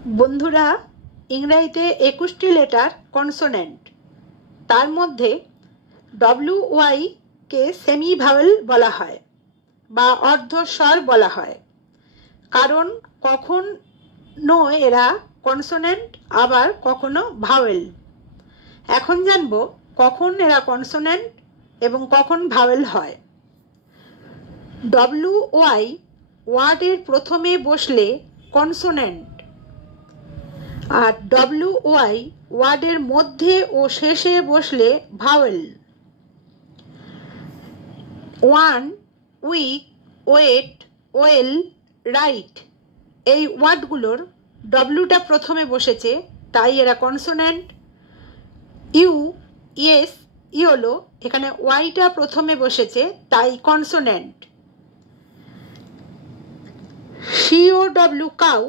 বন্ধুরা, ইংরেজিতে 21টি letter consonant. তার মধ্যে WY কে সেমি ভাওয়েল বলা হয় বা অর্ধস্বর বলা হয়, কারণ কখনো এরা কনসোনেন্ট আবার কখনো ভাওয়েল। এখন জানব কখন এরা কনসোনেন্ট এবং কখন ভাওয়েল হয়। WY ওয়ার্ডের প্রথমে বসলে কনসোনেন্ট, আর WY ওয়ার্ডের মধ্যে ও শেষে বসলে vowel. One, week, wait, well, right এই ওয়ার্ডগুলোর ডব্লিউটা প্রথমে বসেছে, তাই এরা কনসোনেন্ট। ইউ, ইয়েস, ইয়োলো এখানে ওয়াইটা প্রথমে বসেছে, তাই কনসোনেন্ট। COW কাউ,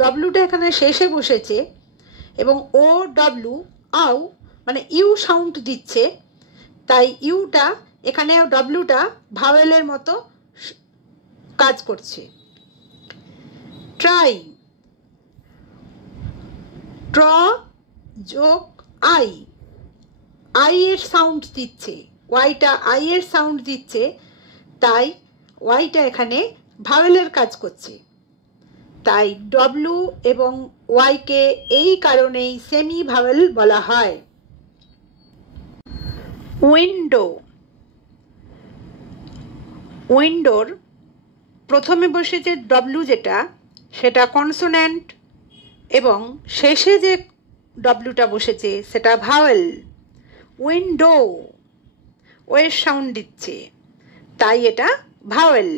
ডব্লিউটা এখানে শেষে বসেছে এবং OW আউ মানে ইউ সাউন্ড দিচ্ছে, তাই ইউটা এখানে ডব্লিউটা ভাওয়েলের মতো কাজ করছে। ট্রাই, ট্র যোগ আই, আই এর সাউন্ড দিচ্ছে, ওয়াইটা আই এর সাউন্ড দিচ্ছে, তাই ওয়াইটা এখানে ভাওয়েলের কাজ করছে। তাই ডব্লিউ এবং ওয়াইকে এই কারণেই সেমি ভাওয়েল বলা হয়। উইন্ডো, উইন্ডোর প্রথমে বসেছে ডব্লিউ যেটা সেটা কনসোনেন্ট এবং শেষে যে ডব্লিউটা বসেছে সেটা ভাওয়েল। উইন্ডো ওয়ের সাউন্ড দিচ্ছে, তাই এটা ভাওয়েল।